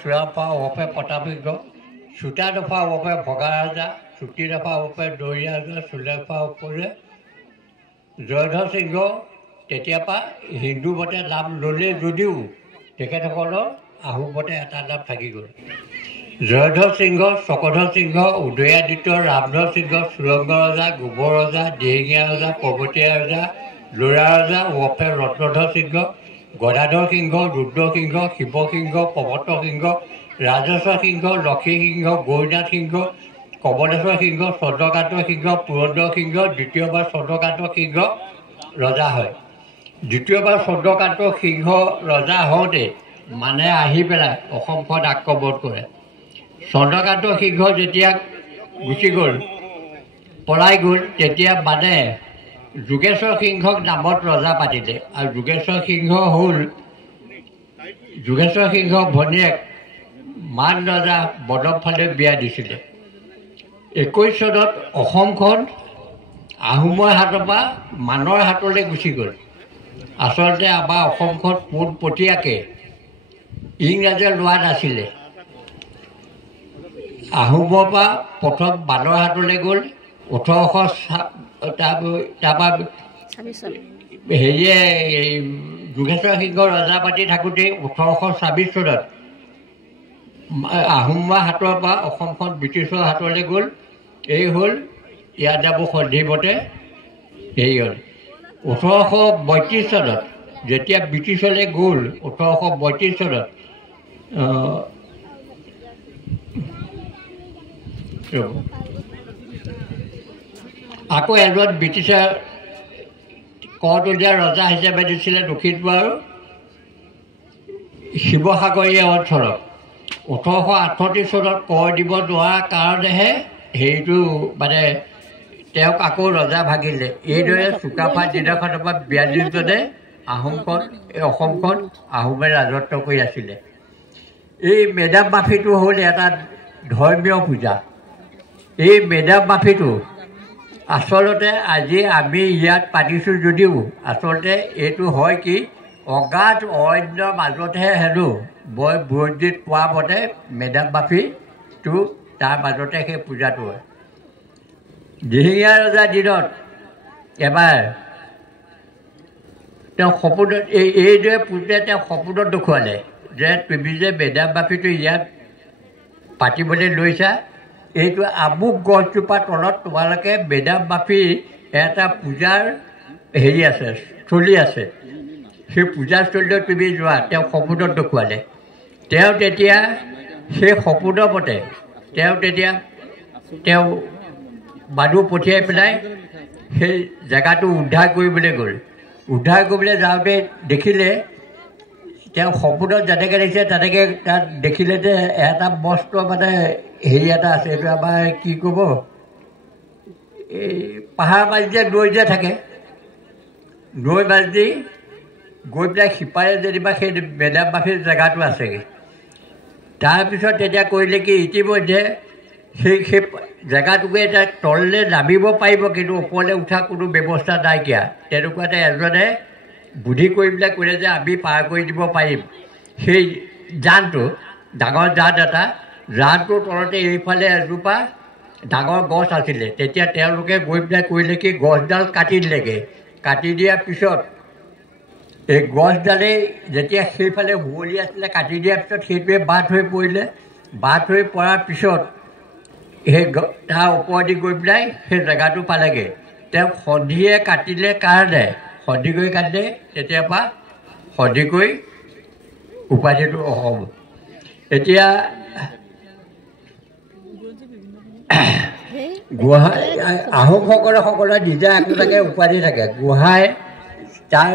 চুৰাপা ওৰফে প্ৰতাপসিংহ, চুটা দফা ওৰফে ভগা ৰাজা, চুটি দফা ওৰফে দৈয়া ৰাজা, চুলেফা ওৰফে জয়ধৰ সিংহ তেতিয়াৰ পৰা হিন্দু মতে নাম ল'লে যদিও তেখেতসকলৰ আহোমতে এটা নাম থাকি গ'ল। জয়ধৰ সিংহ, চক্ৰধৰ সিংহ, উদয়াদিত্য, ৰামধৰ সিংহ, চুৰংগ ৰজা, গোবৰ ৰজা, দিহিঙীয়া ৰজা, পৰ্বতীয়া ৰজা, ল'ৰা ৰজা ওৰফে ৰত্নধৰ সিংহ, গদাধৰ সিংহ, ৰুদ্ৰ সিংহ, শিৱ সিংহ, প্ৰমত্ত সিংহ, ৰাজেশ্বৰ সিংহ, লক্ষী সিংহ, গৌৰীনাথ সিংহ, কমলেশ্বৰ সিংহ, চন্দ্ৰকান্ত সিংহ, পুৰন্দৰ সিংহ, দ্বিতীয়বাৰ চন্দ্ৰকান্ত সিংহ ৰজা হয়। দ্বিতীয়বাৰ চন্দ্ৰকান্ত সিংহ ৰজা হওঁতে মানে আহি পেলাই অসমখন আক্ৰমণ কৰে। চন্দ্ৰকান্ত সিংহ যেতিয়া গুচি গ'ল, পলাই গ'ল, তেতিয়া মানে যোগেশ্বৰ সিংহক নামত ৰজা পাতিলে। আৰু যোগেশ্বৰ সিংহ ভনীয়েক মান ৰজা বদমফালে বিয়া দিছিলে। 21 চনত অসমখন আহোমৰ হাতৰ পৰা মানৰ হাতলৈ গুচি গ'ল। আচলতে আমাৰ অসমখন পোনপটীয়াকৈ ইংৰাজে লোৱা নাছিলে। আহোমৰ পৰা প্ৰথম মানৰ হাতলৈ গ'ল 1800, তাৰপৰা হেৰিয়ে যোগেশ্বৰ সিংহ ৰজা পাতি থাকোঁতেই 1826 চনত আহোমৰ হাতৰ পৰা অসমখন ব্ৰিটিছৰ হাতলৈ গ'ল। এই হ'ল ইয়াত যাব সন্ধিমতে হেৰি হ'ল 1832 চনত যেতিয়া ব্ৰিটিছলৈ গ'ল। 1832 চনত আকৌ এজন ব্ৰিটিছে কৰ্তলীয়া ৰজা হিচাপে দিছিলে লখিমপুৰ আৰু শিৱসাগৰীয়া অঞ্চলত। 1838 চনত কৰ দিব নোৱাৰাৰ কাৰণেহে হেৰিটো মানে তেওঁক আকৌ ৰজা ভাগিলে। এইদৰে চুকাফা দিনাখনৰ পৰা 42 জনে অসমখন আহোমে ৰাজত্ব কৰি আছিলে। এই মেডাম মাফিটো হ'ল এটা ধৰ্মীয় পূজা। এই মেডাম মাফিটো আচলতে আজি আমি ইয়াত পাতিছোঁ যদিও আচলতে এইটো হয় কি অগাধ অৰণ্যৰ মাজতহে হেনো মই বুৰঞ্জীত পোৱা মতে মেডাম মাফিটো তাৰ মাজতে সেই পূজাটো হয়। দিহিঙীয়া ৰজাৰ দিনত এবাৰ তেওঁ সপোনত এইদৰে পূজাই তেওঁ সপোনত দেখুৱালে যে তুমি যে মেডাম মাফিটো ইয়াত পাতিবলৈ লৈছা, এইটো আমুক গছজোপা তলত তোমালোকে মেডাম মাফি এটা পূজাৰ হেৰি আছে, স্থলী আছে। সেই পূজাস্থলীলৈ তুমি যোৱা, তেওঁ সপোনত দেখুৱালে। তেওঁ তেতিয়া সেই সপোনৰ মতে তেওঁ মানুহ পঠিয়াই পেলাই সেই জেগাটো উদ্ধাৰ কৰিবলৈ গ'ল। উদ্ধাৰ কৰিবলৈ যাওঁতে দেখিলে তেওঁ সপোনত যেনেকৈ দেখিছে তেনেকৈ তাত দেখিলে যে এটা মস্ত মানে হেৰি এটা আছে। এইটো আমাৰ কি ক'ব, এই পাহাৰ মাজে যে নৈ যে থাকে, নৈ মাজেদি গৈ পেলাই সিপাৰে যেনিবা সেই মেডাম মাফিৰ জেগাটো আছেগৈ। তাৰপিছত তেতিয়া কৰিলে কি ইতিমধ্যে সেই জেগাটোকে এতিয়া তললৈ নামিব পাৰিব, কিন্তু ওপৰলৈ উঠা কোনো ব্যৱস্থা নাইকিয়া। তেনেকুৱাতে এজনে বুদ্ধি কৰি পেলাই ক'লে যে আমি পাৰ কৰি দিব পাৰিম। সেই জানটো ডাঙৰ জান এটা, জানটোৰ তলতে এইফালে এজোপা ডাঙৰ গছ আছিলে। তেতিয়া তেওঁলোকে গৈ পেলাই কৰিলে কি গছডাল কাটি দিলেগৈ। কাটি দিয়াৰ পিছত এই গছডালেই যেতিয়া সেইফালে হুৱলি আছিলে, কাটি দিয়াৰ পিছত সেইটোৱে বাট হৈ পৰিলে। বাট হৈ পৰাৰ পিছত সেই তাৰ ওপৰেদি গৈ পেলাই সেই জেগাটো পালেগৈ। তেওঁক সন্ধিয়ে কাটিলে কাৰণে সন্ধিকৈ কাটিলে, তেতিয়াৰ পৰা সন্ধিকৈ উপাধিটো অসম। এতিয়া গোহাঁই আহোমসকলে নিজা একোটাকৈ উপাধি থাকে। গোহাঁই তাৰ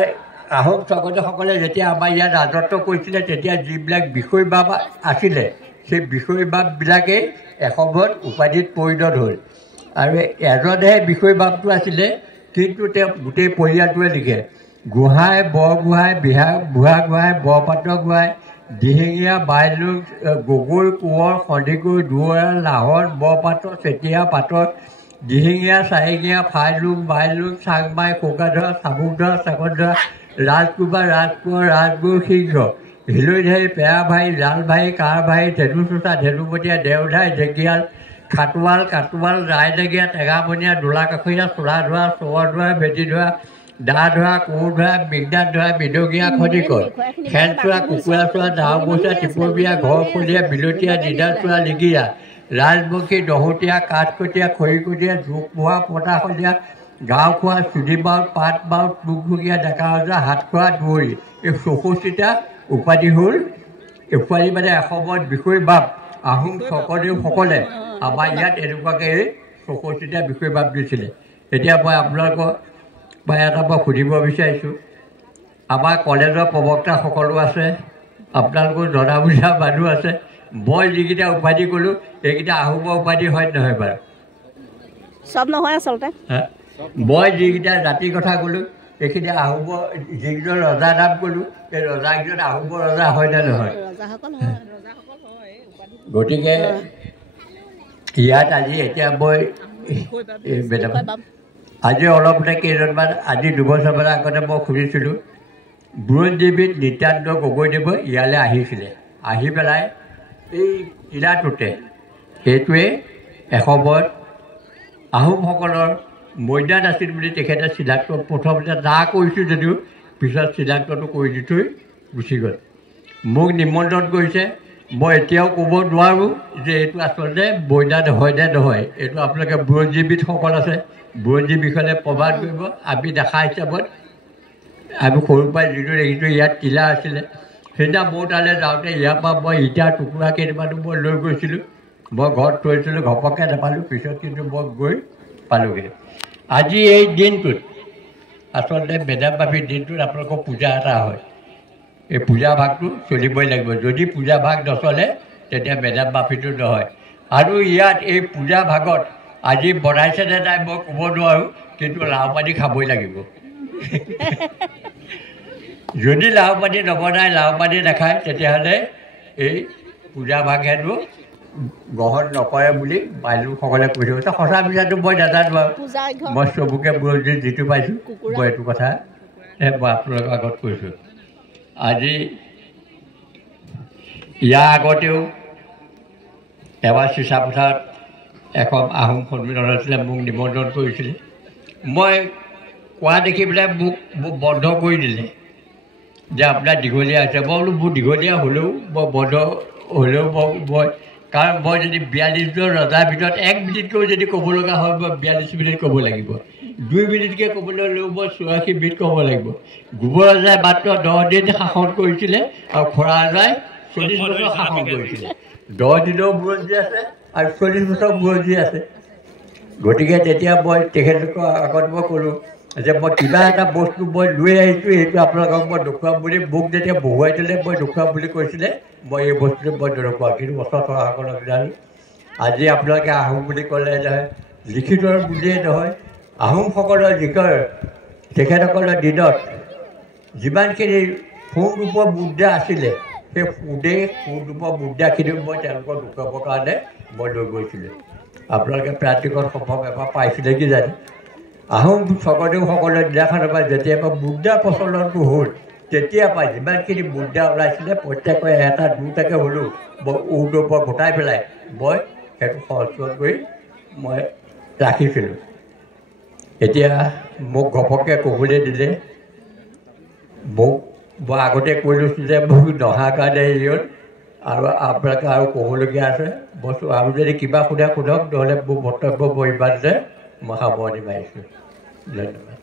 আহোম স্বৰ্গদেউসকলে যেতিয়া আমাৰ ইয়াত ৰাজত্ব কৰিছিলে তেতিয়া যিবিলাক বিষয়বাব আছিলে, সেই বিষয়বাববিলাকেই এসময়ত উপাধিত পৰিণত হ'ল। আৰু এজনহে বিষয়বাবটো আছিলে, কিন্তু তেওঁ গোটেই পৰিয়ালটোৱে লিখে। গোহাঁই, বৰগোহাঁই, বুঢ়াগোহাঁই, বৰপাত্ৰ গোহাঁই, দিহিঙীয়া, বাইলুং, গগৈ, কোঁৱৰ, সন্দিকৈ, দুৱৰা, লাহন, বৰপাত্ৰ, চেতিয়া, পাতৰ, দিহিঙীয়া, চাৰিঙীয়া, ফাইলুং, বাইলুং, চাংমাই, খোকাধৰা, চামুকধৰা, চাকনধৰা, ৰাজকুমাৰ, ৰাজকোঁৱৰ, ৰাজগুৰু, সিংহ। হিলৈধাৰী, পেৰা ভাই, জাল ভাই, কাৰ ভাই, ধেনু চোচা, ধেনুপতীয়া, দেওধাই, ঢেকীয়াল, খাটোৱাল, কাটোৱাল, ৰাইডেগীয়া, টেঙাপনীয়া, দোলাকাষৰীয়া, চোলা ধোৱা, চোৰ ধোৱা, ভেটি ধোৱা, দা ধোৱা, কোৰ ধোৱা, বিগদাত ধোৱা, বিদগীয়া, খদিকৰ, খেল চোৱা, কুকুৰা চোৱা, ডাও বচোৱা, টিপবীয়া, ঘৰ ফলীয়া, বিলতীয়া, দিদা চোৱা, লিগিয়া, ৰাজবংশী, দহোটীয়া, কাঠকটীয়া, খৰিকটীয়া, জোক পোহা, পতা সলীয়া, গাঁও খোৱা, চুলি বাউত, পাত বাউত, টুকটুকীয়া, ডেকা ৰজা, হাত খোৱা, দুৱৰী। এই 64টা উপাধি হ'ল, উপাধি মানে এসময়ত বিষয় বাপ আহোম স্বৰ্গদেউসকলে আমাৰ ইয়াত এনেকুৱাকৈ এই 64টা বিষয় বাপ দিছিলে। এতিয়া মই আপোনালোকৰ বা এটা মই সুধিব বিচাৰিছোঁ, আমাৰ কলেজৰ প্ৰবক্তা সকলো আছে, আপোনালোকৰ জনা বুজা মানুহ আছে, মই যিকেইটা উপাধি ক'লোঁ সেইকেইটা আহোমৰ উপাধি হয় নহয় বাৰু? চব নহয় আচলতে। মই যিকেইটা জাতিৰ কথা ক'লোঁ এইখিনি আহোমৰ, যিকেইজন ৰজাৰ নাম ক'লোঁ সেই ৰজাকেইজন আহোমৰ ৰজা হয়নে নহয়? গতিকে ইয়াত আজি এতিয়া মই আজি অলপতে কেইজনমান, আজি দুবছৰমান আগতে মই শুনিছিলোঁ বুৰঞ্জীবিদ নিত্যানন্দ গগৈদেৱ ইয়ালৈ আহিছিলে। আহি পেলাই এই জিলাটোতে সেইটোৱে এসময়ত আহোমসকলৰ মৈদান আছিল বুলি তেখেতে চিনাক্ত, প্ৰথমতে না কৰিছোঁ যদিও পিছত চিনাক্তটো কৰি দি থৈ গুচি গ'ল। মোক নিমন্ত্ৰণ কৰিছে, মই এতিয়াও ক'ব নোৱাৰোঁ যে এইটো আচলতে মৈদান হয় নে নহয়। এইটো আপোনালোকে বুৰঞ্জীবিদসকল আছে, বুৰঞ্জীৰ বিষয়ে প্ৰমাণ কৰিব। আমি দেখা হিচাপত আমি সৰুৰ পৰাই যিটো দেখিছোঁ ইয়াত টিলা আছিলে। সেইদিনা মোৰ তালৈ যাওঁতে ইয়াৰ পৰা মই ইটাৰ টুকুৰা কেইটামানো মই লৈ গৈছিলোঁ, মই ঘৰত থৈছিলোঁ, ঘপককৈ নাপালোঁ, পিছত কিন্তু মই গৈ পালোঁগৈ। আজি এই দিনটোত আচলতে মেডাম বাফিৰ দিনটোত আপোনালোকৰ পূজা এটা হয়। এই পূজা ভাগটো চলিবই লাগিব, যদি পূজা ভাগ নচলে তেতিয়া মেডাম বাফিটো নহয়। আৰু ইয়াত এই পূজা ভাগত আজি বনাইছেনে নাই মই ক'ব নোৱাৰোঁ, কিন্তু লাও পানী খাবই লাগিব। যদি লাও পানী নবনাই, লাও পানী নাখায়, তেতিয়াহ'লে এই পূজা ভাগ হেনো গ্ৰহণ নকৰে বুলি বাইলোকসকলে কৈ থৈছে। সঁচা মিছাটো মই নাজানো আৰু, মই চবুকে বুৰঞ্জীত যিটো পাইছোঁ মই এইটো কথা মই আপোনালোকৰ আগত কৈছোঁ। আজি ইয়াৰ আগতেও এবাৰ চিচাপথাৰত এখন আহোম সন্মিলন আছিলে, মোক নিমন্ত্ৰণ কৰিছিলে। মই কোৱা দেখি পেলাই মোক বন্ধ কৰি দিলে যে আপোনাৰ দীঘলীয়া আছে। মই বোলো মোৰ দীঘলীয়া হ'লেও মই বন্ধ হ'লেও মই কাৰণ মই যদি 42জন ৰজাৰ ভিতৰত 1 মিনিটকৈ যদি ক'ব লগা হয় মই 42 মিনিট ক'ব লাগিব, 2 মিনিটকৈ ক'বলৈ হ'লেও মই 84 মিনিট ক'ব লাগিব। গোবৰ ৰজাই মাত্ৰ 10 দিন শাসন কৰিছিলে আৰু খৰা ৰজাই 40 বছৰ শাসন কৰিছিলে। 10 দিনৰ বুৰঞ্জী আছে আৰু 40 বছৰ বুৰঞ্জী আছে। গতিকে তেতিয়া মই তেখেতলোকৰ আগত মই ক'লোঁ যে মই কিবা এটা বস্তু মই লৈ আহিছোঁ, সেইটো আপোনালোকক মই দেখুৱাম বুলি। মোক যেতিয়া বহুৱাই দিলে মই দেখুৱাম বুলি কৈছিলে, মই এই বস্তুটো মই নেদেখুৱাওঁ। কিন্তু ওচৰ থকাসকলক জানো আজি আপোনালোকে আহোম বুলি ক'লে নহয়, লিখিতৰ বুলিয়েই নহয়, আহোমসকলৰ যিকৰ তেখেতসকলৰ দিনত যিমানখিনি সোণৰূপৰ মুদ্ৰা আছিলে সেই সোণৰূপৰ মুদ্ৰাখিনিও মই তেওঁলোকক দেখুৱাবৰ কাৰণে মই লৈ গৈছিলোঁ। আপোনালোকে প্ৰান্তিকত সম্ভৱ এবাৰ পাইছিলে কি জানে, আহোম স্বৰ্গদেউসকলৰ দিনাখনৰ পৰা যেতিয়াৰ পৰা মুদ্ৰা প্ৰচলনটো হ'ল তেতিয়াৰ পৰা যিমানখিনি মুদ্ৰা ওলাইছিলে প্ৰত্যেকৰে এটা দুটাকৈ হ'লেও মই উৰ্দৰ পৰা গোটাই পেলাই মই সেইটো সংৰক্ষণ কৰি মই ৰাখিছিলোঁ। এতিয়া মোক ঘপককৈ ক'বলৈ দিলে, মোক মই আগতে কৈ লৈছোঁ যে মোক নহাৰ কাৰণে হেৰি হ'ল আৰু আপোনালোকে আৰু ক'বলগীয়া আছে বস্তু, আৰু যদি কিবা সোধক, নহ'লে মোৰ বক্তব্য মই ইমানতে মই সামৰণি মাৰিছোঁ। ধন্যবাদ।